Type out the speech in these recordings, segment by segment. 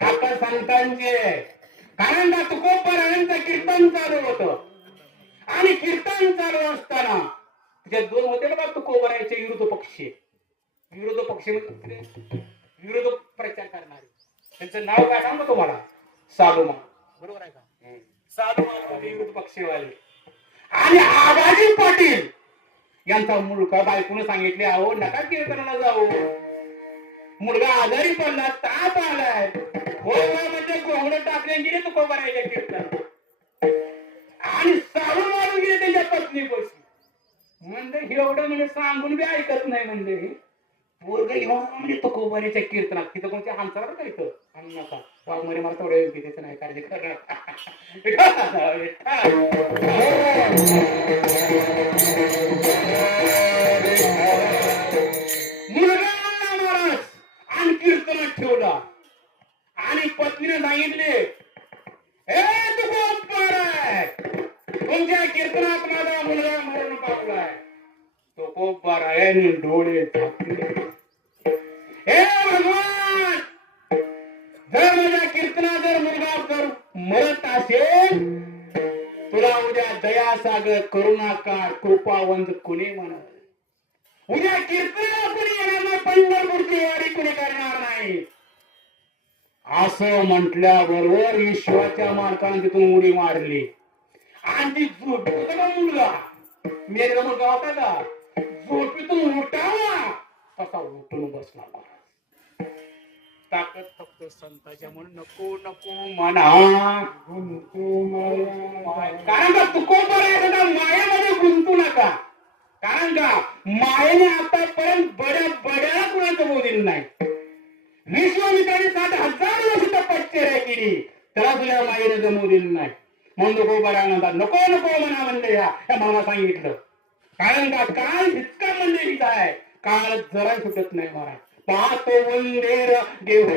काका संतांचे. कारण का कीर्तन चालू होत. आणि कीर्तन चालू असताना त्याच्यात दोन होते बघा तुकोबरायचे विरुद्ध पक्षी. विरोध पक्ष म्हणजे विरोध प्रचार करणारे. त्यांचं नाव काय सांगतो तुम्हाला? साधुमा बरोबर आहे का? साधुमा विरोध पक्षीवाले. आणि आबाजी पाटील यांचा मुलगा बायकोनं सांगितले अहो नका कीर्तनाला जाऊ. मुलगा आजारी पडला ताप आलाय. हो हो म्हणजे घोंगड टाकले गेले तुको कीर्तन आणि साडून मारून गेले त्याच्या पत्नी बसली म्हणजे एवढं म्हणजे सांगून बी ऐकत नाही म्हणजे पोरग येऊन म्हणजे तुकोबारीच्या कीर्तनात तिथं कोणत्या हांचावर का इथं आणि नका वाघमारे मला थोडं योग्य त्याचं नाही काळजी करणार मुलगा महाराज आणि कीर्तनात ठेवला. आणि पत्नीने सांगितले हे तुकोबार तुमच्या कीर्तनात माझा मुलगा मरण पावलाय. तो खूप तुकोबारायाने डोळे हे भगवान जर माझ्या कीर्तना जर मुलगा जर मरत असेल तुला उद्या दयासागर करुणाकार कृपावंत कुणी म्हणत? उद्या कीर्तनाला कुणी येणार नाही पंढरपूरची वारी कुणी करणार नाही. असं म्हटल्याबरोबर विश्वाच्या मालकाने तिथून उडी मारली. आणि ती झोपी होता मुलगा मेरेला मुलगा होता का? झोपीतून उठावा तसा उठून बसला महाराज ताकद फक्त संताच्या म्हणून नको नको म्हणा. कारण का तुकोबर आहे ना मायेमध्ये गुंतू नका. कारण का मायेने आतापर्यंत बड्या बड्या कुणाचं बोल नाही. त्याला तुझ्या जमू दिलं नाही. म्हणून नको बरा म्हणतात नको नको म्हणा म्हणले ह्या. हे मला सांगितलं. कारण का? काल इतका म्हणजे काय काळ जरा सुटत नाही महाराज. पाहतो वंदेर देव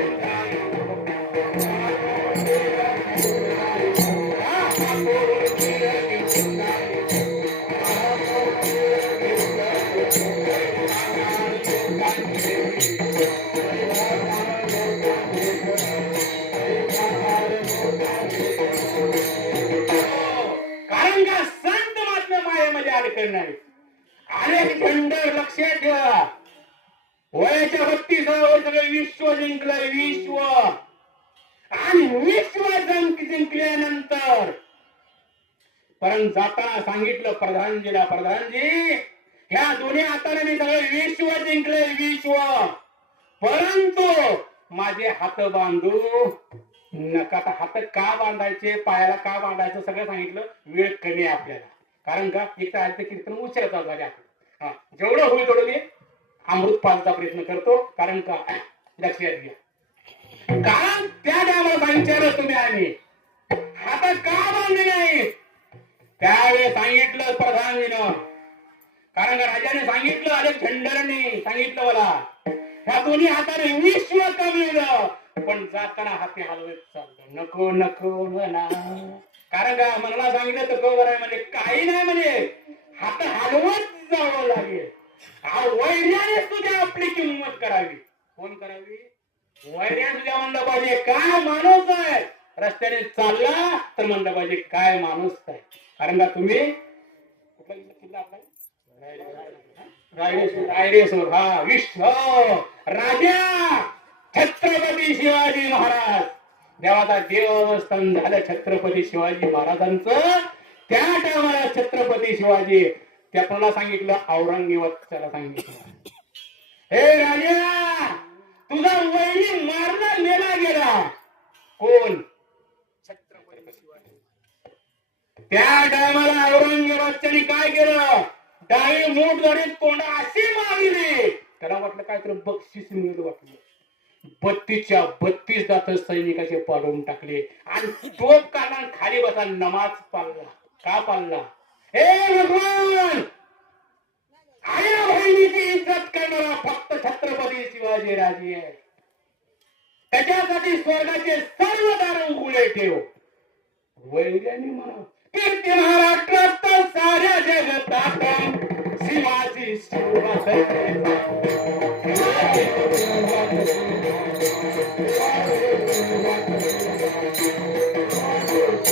मायेमध्ये नाही. अनेक खंड लक्षात ठेवा. वयाच्या बत्तीस सगळं विश्व जिंकलंय विश्व. आणि विश्व जिंक जिंकल्यानंतर परंतु जाताना सांगितलं प्रधानजीला प्रधानजी ह्या दोन्ही हाताने मी सगळं विश्व जिंकलंय विश्व. परंतु माझे हात बांधू नका. आता हात का बांधायचे पायाला का बांधायचं सगळं सांगितलं वेळ कमी आपल्याला. कारण का? एक तर आजचं कीर्तन उशिरा चालू झाले हा जेवढं होईल तेवढं मी अमृत पाचचा प्रयत्न करतो. कारण का? लक्षात घ्या कारण त्या टायमाला सांगितलं तुम्ही आम्ही. आता का बांधले नाही? त्यावेळेस सांगितलं प्रधानजीनं कारण का राजाने सांगितलं अरे झंडरने सांगितलं मला. ह्या दोन्ही हाताने विश्व कमी पण जाताना हाती हलवत चाललं नको नको म्हणा. कारण का मला सांगितलं तर कवर आहे म्हणजे काही नाही म्हणे. हात हलवत जावं लागेल. हा वैर्याने तुझ्या आपली किंमत करावी. कोण करावी? वैर्या तुझ्या म्हणलं पाहिजे काय माणूस आहे? रस्त्याने चालला तर म्हणलं पाहिजे काय माणूस आहे? कारण का तुम्ही कुठला किल्ला आपला? रायरेश्वर. हा विश्व. राजा छत्रपती शिवाजी महाराज. देवाचा देवस्थान झालं छत्रपती शिवाजी महाराजांचं. त्या टायमाला छत्रपती शिवाजी त्या कोणाला सांगितलं औरंगजेबात त्याला सांगितलं. हे राजा तुझा वैरी मारला नेला गेला. कोण? छत्रपती शिवाजी. त्या टायमाला औरंगजेबाच्याने काय केलं? डाळी मूठ धरून तोंडा अशी मारली. त्याला वाटलं तर बक्षीस मिळेल वाटलं. बत्तीसच्या बत्तीस दात सैनिकाचे पाडून टाकले. आणि टोप काढला खाली बसा नमाज पाळला. का पाळला? हे भगवान! आया बहिणीची इज्जत करणारा फक्त छत्रपती शिवाजी राजे आहे. त्याच्यासाठी स्वर्गाचे सर्व दार उघडे ठेव. वैद्याने म्हणा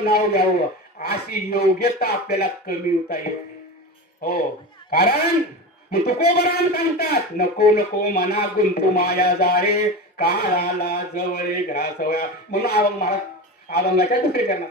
आपलं नाव घ्यावं अशी योग्यता आपल्याला कमी होता येते हो. कारण मग तुकोबरान सांगतात नको नको मना गुंतू माया जारे काळाला जवळे घरासवया म्हणून अभंग महाराज अभंगाच्या दुसरी करणार